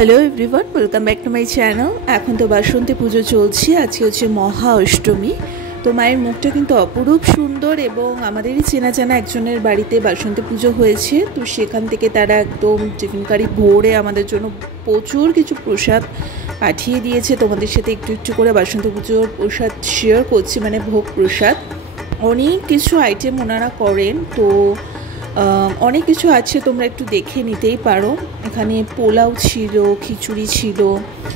Hello everyone, welcome back to my channel. এখন তো বাসন্তী পুজো চলছে। আজকে হচ্ছে মহা অষ্টমী। তো মায়ের মুখটা কিন্তু অপরূপ সুন্দর এবং আমাদেরই চেনা জানা একজনের বাড়িতে বাসন্তী পুজো হয়েছে। তো সেখান থেকে তারা একদম টিফিন কারি ভরে আমাদের জন্য প্রচুর কিছু প্রসাদ পাঠিয়ে দিয়েছে। তোমাদের সাথে একটু একটু করে বাসন্তী পুজোর প্রসাদ শেয়ার করছি, মানে ভোগ প্রসাদ। অনেক কিছু আইটেম ওনারা করেন, তো অনেক কিছু আছে, তোমরা একটু দেখে নিতেই পারো। এখানে পোলাও ছিল, খিচুড়ি ছিল।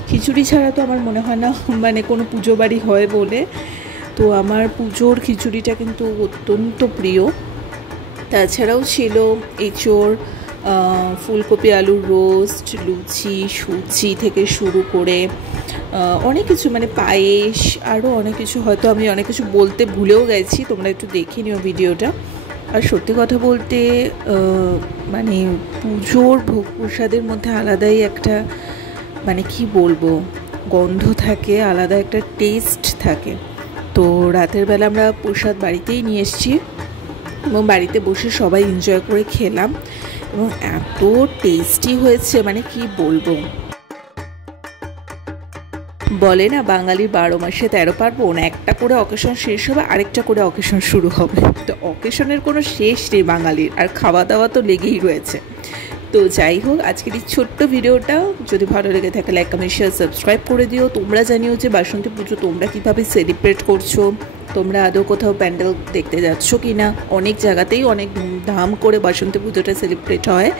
খিচুড়ি ছাড়া তো আমার মনে হয় না মানে কোনো পুজো বাড়ি হয় বলে। তো আমার পুজোর খিচুড়িটা কিন্তু অত্যন্ত প্রিয়। তাছাড়াও ছিল এঁচোড়, ফুলকপি আলুর রোস্ট, লুচি, সুজি থেকে শুরু করে অনেক কিছু, মানে পায়েস, আরও অনেক কিছু। হয়তো আমি অনেক কিছু বলতে ভুলেও গেছি, তোমরা একটু দেখে নিও ভিডিওটা। আর সত্যি কথা বলতে মানে পুজোর ভোগ প্রসাদের মধ্যে আলাদাই একটা, মানে কি বলবো, গন্ধ থাকে, আলাদা একটা টেস্ট থাকে। তো রাতের বেলা আমরা প্রসাদ বাড়িতেই নিয়ে এসেছি এবং বাড়িতে বসে সবাই এনজয় করে খেলাম এবং এত টেস্টি হয়েছে, মানে কি বলবো। বলে না, বাঙালির 12 মাসে 13 পার্বণ, একটা করে অকেশন শেষ হবে আরেকটা করে অকেশন শুরু হবে। তো অকেশনের কোনো শেষ নেই বাঙালির, আর খাওয়া দাওয়া তো লেগেই রয়েছে। তো যাই হোক, আজকের এই ছোট্ট ভিডিওটা যদি ভালো লেগে থাকে লাইক, কমেন্ট, শেয়ার, সাবস্ক্রাইব করে দিও। তোমরা জানিও যে বাসন্তী পুজো তোমরা কীভাবে সেলিব্রেট করছো, তোমরা আদৌ কোথাও প্যান্ডেল দেখতে যাচ্ছ কি না। অনেক জায়গাতেই অনেক ধুমধাম করে বাসন্তী পুজোটা সেলিব্রেট হয়।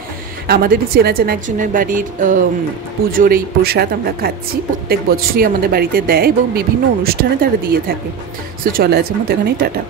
আমাদেরই চেনা চেনা একজনের বাড়ির পুজোর এই প্রসাদ আমরা খাচ্ছি, প্রত্যেক বছরই আমাদের বাড়িতে দেয় এবং বিভিন্ন অনুষ্ঠানে তারা দিয়ে থাকে। সো চলো আজকের মতো এখানেই, টাটা।